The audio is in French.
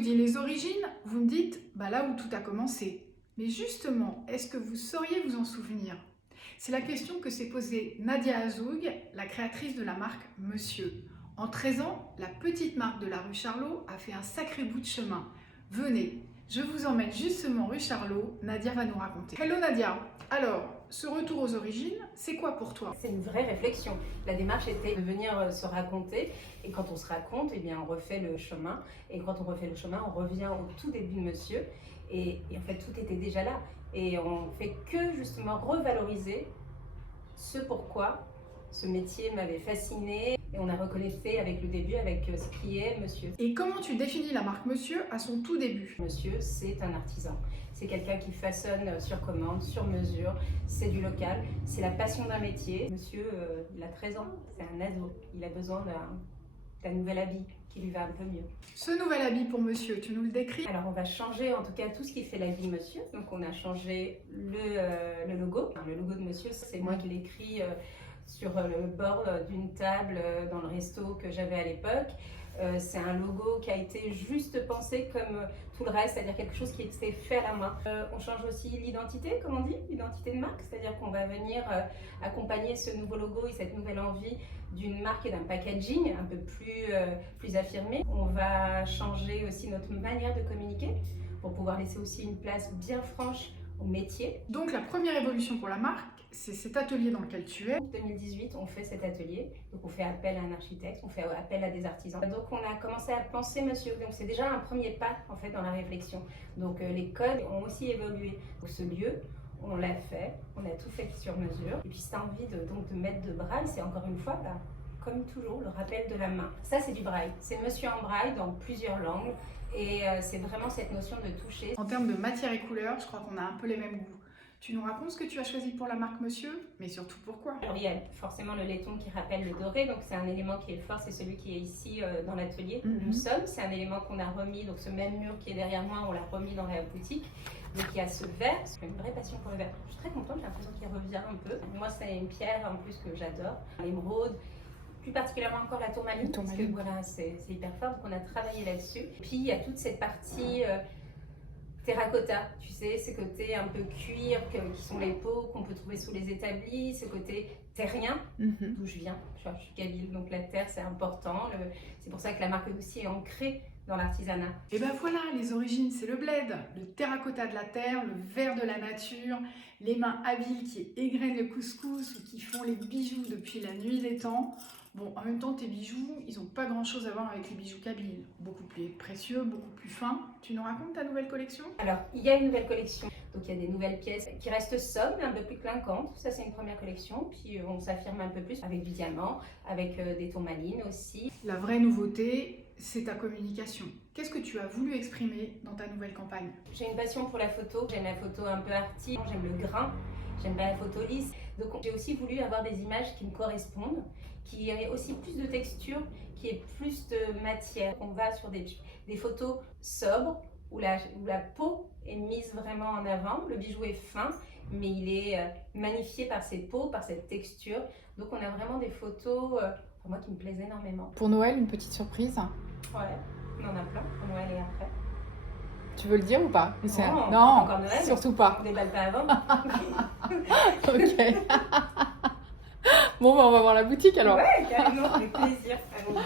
vous dis les origines, vous me dites là où tout a commencé. Mais justement, est-ce que vous sauriez vous en souvenir? C'est la question que s'est posée Nadia Azoug, la créatrice de la marque Monsieur. En 13 ans, la petite marque de la rue Charlot a fait un sacré bout de chemin. Venez, je vous emmène justement rue Charlot, Nadia va nous raconter. Hello Nadia, alors, ce retour aux origines, c'est quoi pour toi? C'est une vraie réflexion. La démarche était de venir se raconter, et quand on se raconte, on refait le chemin, et quand on refait le chemin, on revient au tout début de Monsieur, et en fait tout était déjà là, et on fait que justement revaloriser ce pourquoi ce métier m'avait fascinée, et on a reconnecté avec le début, avec ce qui est Monsieur. Et comment tu définis la marque Monsieur à son tout début? Monsieur, c'est un artisan. C'est quelqu'un qui façonne sur commande, sur mesure, c'est du local, c'est la passion d'un métier. Monsieur, il a 13 ans, c'est un ado, il a besoin d'un nouvel habit qui lui va un peu mieux. Ce nouvel habit pour Monsieur, tu nous le décris? Alors on va changer en tout cas tout ce qui fait l'habit Monsieur. Donc on a changé le logo. Le logo de Monsieur, c'est moi qui l'ai écrit sur le bord d'une table dans le resto que j'avais à l'époque. C'est un logo qui a été juste pensé comme tout le reste, c'est-à-dire quelque chose qui était fait à la main. On change aussi l'identité, comme on dit, l'identité de marque, c'est-à-dire qu'on va venir accompagner ce nouveau logo et cette nouvelle envie d'une marque et d'un packaging un peu plus affirmé. On va changer aussi notre manière de communiquer pour pouvoir laisser aussi une place bien franche au métier. Donc la première évolution pour la marque, c'est cet atelier dans lequel tu es. En 2018, on fait cet atelier, donc on fait appel à un architecte, on fait appel à des artisans. Donc on a commencé à penser Monsieur, donc c'est déjà un premier pas en fait dans la réflexion. Donc les codes ont aussi évolué. Donc ce lieu, on l'a fait, on a tout fait sur mesure. Et puis cette envie de mettre de braille, c'est encore une fois, comme toujours, le rappel de la main. Ça c'est du braille, c'est Monsieur en braille dans plusieurs langues. Et c'est vraiment cette notion de toucher. En termes de matière et couleur, je crois qu'on a un peu les mêmes goûts. Tu nous racontes ce que tu as choisi pour la marque Monsieur, mais surtout pourquoi? Alors il y a forcément le laiton qui rappelle le doré, donc c'est un élément qui est fort, c'est celui qui est ici dans l'atelier où nous sommes. C'est un élément qu'on a remis, donc ce même mur qui est derrière moi, on l'a remis dans la boutique. Donc il y a ce vert, j'ai une vraie passion pour le vert. Je suis très contente, j'ai l'impression qu'il revient un peu. Moi c'est une pierre en plus que j'adore, l'émeraude. Plus particulièrement encore la tourmaline, parce que voilà, c'est hyper fort, donc on a travaillé là-dessus. Et puis il y a toute cette partie terracotta, tu sais, ce côté un peu cuir qui sont les pots qu'on peut trouver sous les établis, ce côté terrien, d'où je viens, je suis kabyle, donc la terre c'est important, c'est pour ça que la marque aussi est ancrée dans l'artisanat. Et ben voilà, les origines c'est le bled, le terracotta de la terre, le verre de la nature, les mains habiles qui égrènent le couscous ou qui font les bijoux depuis la nuit des temps. Bon, en même temps, tes bijoux, ils n'ont pas grand-chose à voir avec les bijoux kabyles. Beaucoup plus précieux, beaucoup plus fins. Tu nous racontes ta nouvelle collection? Alors, il y a une nouvelle collection. Donc, il y a des nouvelles pièces qui restent sobres, mais un peu plus clinquantes. Ça, c'est une première collection. Puis, on s'affirme un peu plus avec du diamant, avec des tourmalines aussi. La vraie nouveauté, c'est ta communication. Qu'est-ce que tu as voulu exprimer dans ta nouvelle campagne? J'ai une passion pour la photo. J'aime la photo un peu arty. J'aime le grain. J'aime pas la photo lisse. Donc, j'ai aussi voulu avoir des images qui me correspondent, qui aient aussi plus de texture, qui aient plus de matière. On va sur des photos sobres, où la peau est mise vraiment en avant. Le bijou est fin, mais il est magnifié par ses peaux, par cette texture. Donc, on a vraiment des photos, pour moi, qui me plaisent énormément. Pour Noël, une petite surprise? Ouais, on en a plein, pour Noël et après. Tu veux le dire ou pas? Non, non, encore Noël, surtout pas. On déballe pas avant. Ok. Bon, on va voir la boutique alors. Ouais, carrément, avec plaisir. Allons-y.